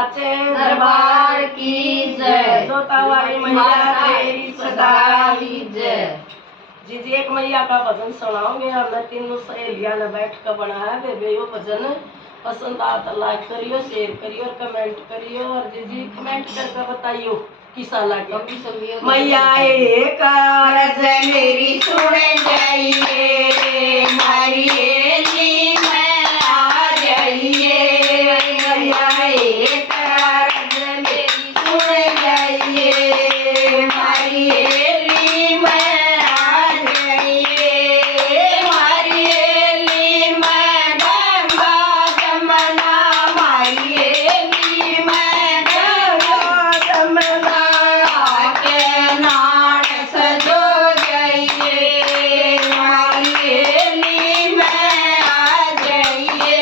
दरबार की जय। जोतावाली मैया तेरी सदा की जय। जी जी एक मैया का भजन सुनाओगे। हमने तीनों सहेलियां ने बैठ कर बनाया वे वो भजन पसंद आता लाइक करियो, शेयर करियो और कमेंट करियो। और जी कमेंट करके बताइयो किसा लगे। मैया एक कारज मेरी सुन जाइए, हमारी एली में आ जाइए। मैया एक कारज मेरी सुन जाइए, हमारी एली में आ जाइए। हमारी एली में गंगा जमुना, हमारी एली में गंगा जमुना आके नान सजो जाइए। हमारी एली में आ जाइए,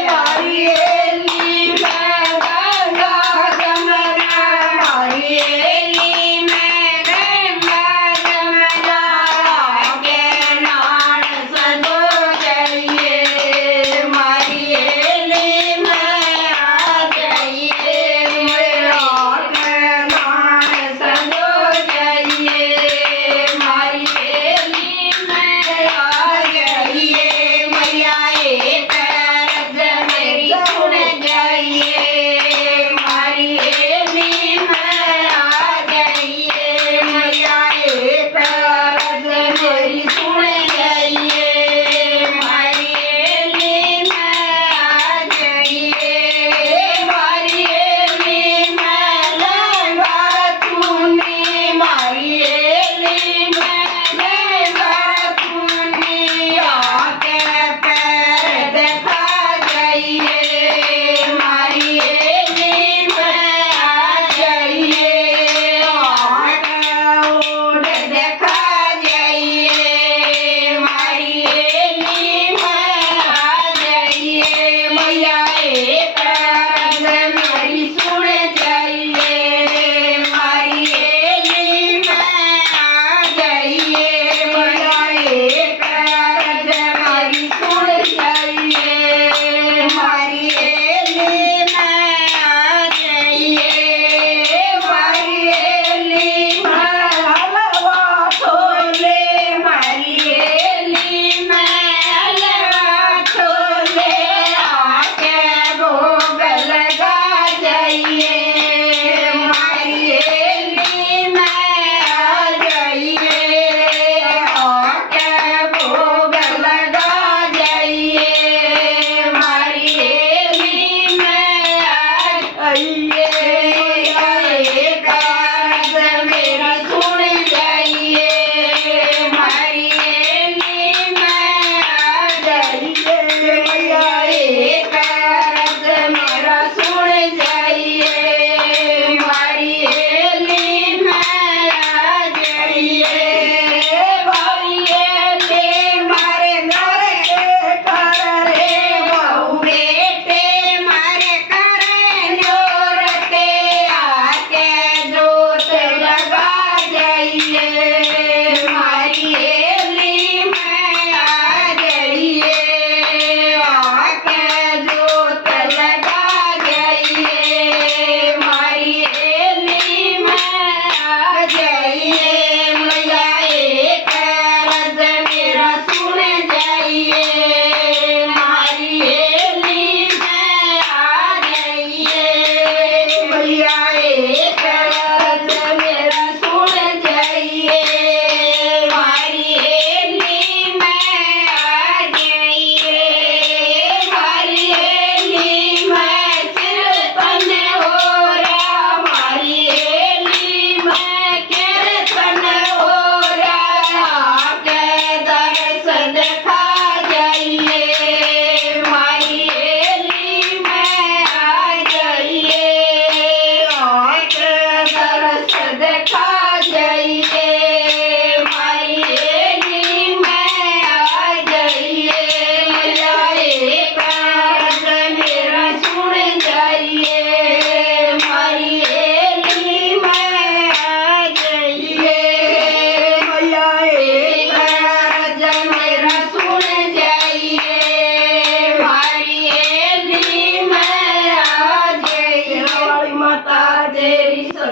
हमारी एली में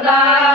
सदा